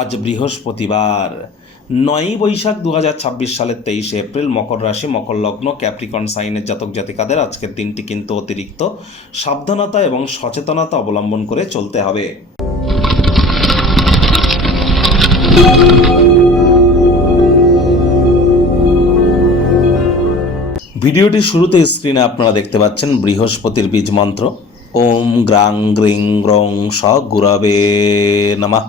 আজ বৃহস্পতিবার ৯ই বৈশাখ ২০২৬ সালের ২৩শে এপ্রিল। মকর রাশি, মকর লগ্ন, ক্যাপ্রিকন সাইনের জাতক জাতিকাদের আজকের দিনটি কিন্তু অতিরিক্ত সাবধানতা এবং সচেতনতা অবলম্বন করে চলতে হবে। ভিডিওটির শুরুতে স্ক্রিনে আপনারা দেখতে পাচ্ছেন বৃহস্পতির বীজ মন্ত্র ওম গ্রাং গ্রিং গ্রং স গুরবে নমঃ।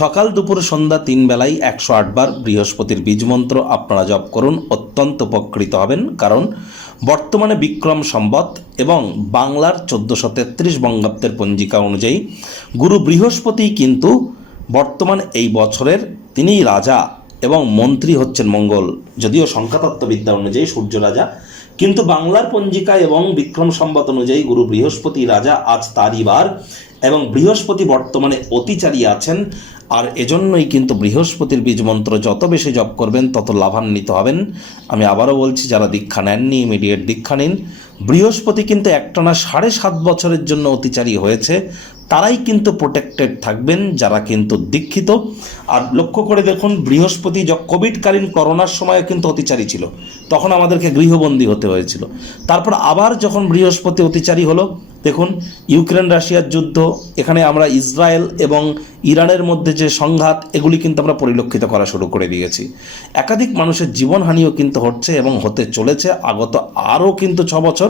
সকাল দুপুর সন্ধ্যা ৩ বেলায় ১০৮ বার বৃহস্পতির বীজ মন্ত্র আপনারা জপ করুন, অত্যন্ত উপকৃত হবেন। কারণ বর্তমানে বিক্রম সম্বত এবং বাংলার ১৪৩৩ বঙ্গাব্দের পঞ্জিকা অনুযায়ী গুরু বৃহস্পতি কিন্তু বর্তমান এই বছরের তিনিই রাজা এবং মন্ত্রী হচ্ছেন মঙ্গল। যদিও সংখ্যাতত্ত্ববিদ্যা অনুযায়ী সূর্য রাজা, কিন্তু বাংলার পঞ্জিকা এবং বিক্রম সম্বত অনুযায়ী গুরু বৃহস্পতি রাজা, আজ তারই বার এবং বৃহস্পতি বর্তমানে অতিচারী আছেন। আর এজন্যই কিন্তু বৃহস্পতির বীজ মন্ত্র যত বেশি জপ করবেন তত লাভান্বিত হবেন। আমি আবারও বলছি, যারা দীক্ষা নেননি ইমিডিয়েট দীক্ষা নিন। বৃহস্পতি কিন্তু একটানা ৭.৫ বছরের জন্য অতিচারী হয়েছে, তারাই কিন্তু প্রোটেক্টেড থাকবেন যারা কিন্তু দীক্ষিত। আর লক্ষ্য করে দেখুন, বৃহস্পতি কোভিডকালীন করোনার সময় কিন্তু অতিচারী ছিল, তখন আমাদেরকে গৃহবন্দী হতে হয়েছিল। তারপর আবার যখন বৃহস্পতি অতিচারী হলো, দেখুন ইউক্রেন রাশিয়ার যুদ্ধ, এখানে আমরা ইসরায়েল এবং ইরানের মধ্যে যে সংঘাত, এগুলি কিন্তু আমরা পরিলক্ষিত করা শুরু করে দিয়েছি। একাধিক মানুষের জীবনহানিও কিন্তু হচ্ছে এবং হতে চলেছে। আগত আরও কিন্তু ৬ বছর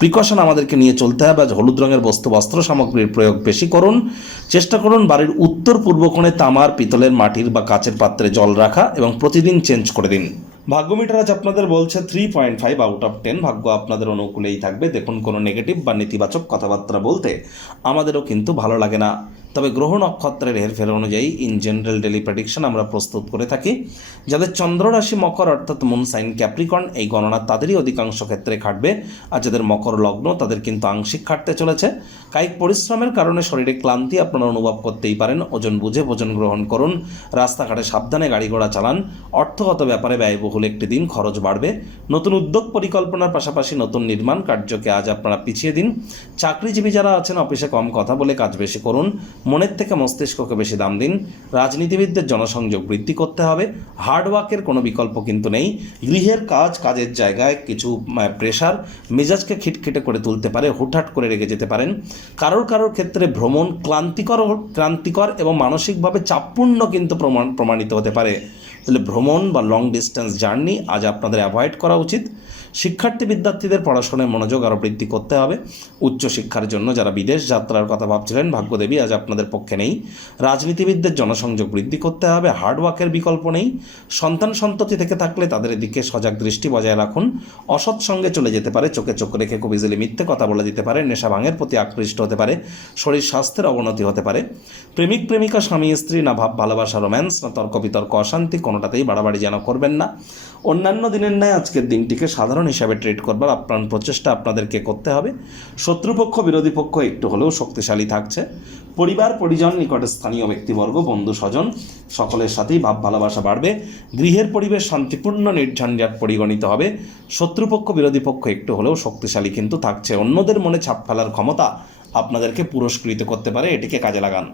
প্রিকশন আমাদেরকে নিয়ে চলতে হবে। আজ হলুদ রঙের বস্ত্র সামগ্রীর প্রয়োগ বেশি করুন। চেষ্টা করুন বাড়ির উত্তর পূর্ব কোণে তামার, পিতলের, মাটির বা কাচের পাত্রে জল রাখা এবং প্রতিদিন চেঞ্জ করে দিন। ভাগ্যমিটার আজ আপনাদের বলছে 3.5 আউট অফ 10। ভাগ্য আপনাদের অনুকূলেই থাকবে। দেখুন, কোনো নেগেটিভ বা নেতিবাচক কথাবার্তা বলতে আমাদেরও কিন্তু ভালো লাগে না, তবে গ্রহ নক্ষত্রের হেরফের অনুযায়ী ইন জেনারেল ডেলি প্রেডিকশন আমরা প্রস্তুত করে থাকি। যাদের চন্দ্র রাশি মকর অর্থাৎ মুন সাইন ক্যাপ্রিকর্ন, এই গণনা তাদেরই অধিকাংশ ক্ষেত্রে খাটবে। আর যাদের মকর লগ্ন তাদের কিন্তু আংশিক খাটতে চলেছে। কায়িক পরিশ্রমের কারণে শরীরে ক্লান্তি আপনারা অনুভব করতেই পারেন। ওজন বুঝে ভোজন গ্রহণ করুন। রাস্তাঘাটে সাবধানে গাড়ি ঘোড়া চালান। অর্থগত ব্যাপারে ব্যয়বহুল একটি দিন, খরচ বাড়বে। নতুন উদ্যোগ পরিকল্পনার পাশাপাশি নতুন নির্মাণ কার্যকে আজ আপনারা পিছিয়ে দিন। চাকরিজীবী যারা আছেন অফিসে কম কথা বলে কাজ বেশি করুন। মনের থেকে মস্তিষ্ককে বেশি দাম দিন। রাজনীতিবিদদের জনসংযোগ বৃদ্ধি করতে হবে। হার্ডওয়ার্কের কোনো বিকল্প কিন্তু নেই। গৃহের কাজ, কাজের জায়গায় কিছু প্রেশার মেজাজকে খিটখিটে করে তুলতে পারে, হুটহাট করে রেগে যেতে পারেন। কারোর ক্ষেত্রে ভ্রমণ ক্লান্তিকর এবং মানসিকভাবে চাপপূর্ণ কিন্তু প্রমাণিত হতে পারে। তাহলে ভ্রমণ বা লং ডিস্টেন্স জার্নি আজ আপনাদের অ্যাভয়েড করা উচিত। বিদ্যার্থীদের পড়াশোনায় মনোযোগ আরও বৃদ্ধি করতে হবে। উচ্চশিক্ষার জন্য যারা বিদেশ যাত্রার কথা ভাবছিলেন, ভাগ্যদেবী আজ আপনাদের পক্ষে নেই। রাজনীতিবিদদের জনসংযোগ বৃদ্ধি করতে হবে। হার্ডওয়ার্কের বিকল্প নেই। সন্ততি থেকে থাকলে তাদের দিকে সজাগ দৃষ্টি বজায় রাখুন। অসৎ সঙ্গে চলে যেতে পারে, চোখে চোখ রেখে খুব ইজিলি মিথ্যে কথা বলে দিতে পারে। নেশা ভাঙের প্রতি আকৃষ্ট হতে পারে। শরীর স্বাস্থ্যের অবনতি হতে পারে। প্রেমিক প্রেমিকা, স্বামী স্ত্রী, না ভাব ভালোবাসা, রোম্যান্স, না তর্ক বিতর্ক, অশান্তি, কোনোটাতেই বাড়াবাড়ি যেন করবেন না। অন্যান্য দিনের ন্যায় আজকের দিনটিকে সাধারণ হিসাবে ট্রিট করবার আপ্রাণ প্রচেষ্টা আপনাদেরকে করতে হবে। শত্রুপক্ষ বিরোধী পক্ষ একটু হলেও শক্তিশালী থাকছে। পরিবার পরিজন, নিকটে স্থানীয় ব্যক্তিবর্গ, বন্ধু স্বজন সকলের সাথেই ভাব ভালোবাসা বাড়বে। গৃহের পরিবেশ শান্তিপূর্ণ নির্ঝঞ্ঝাট পরিগণিত হবে। শত্রুপক্ষ বিরোধী পক্ষ একটু হলেও শক্তিশালী কিন্তু থাকছে। অন্যদের মনে ছাপ ফেলার ক্ষমতা আপনাদেরকে পুরস্কৃত করতে পারে, এটিকে কাজে লাগান।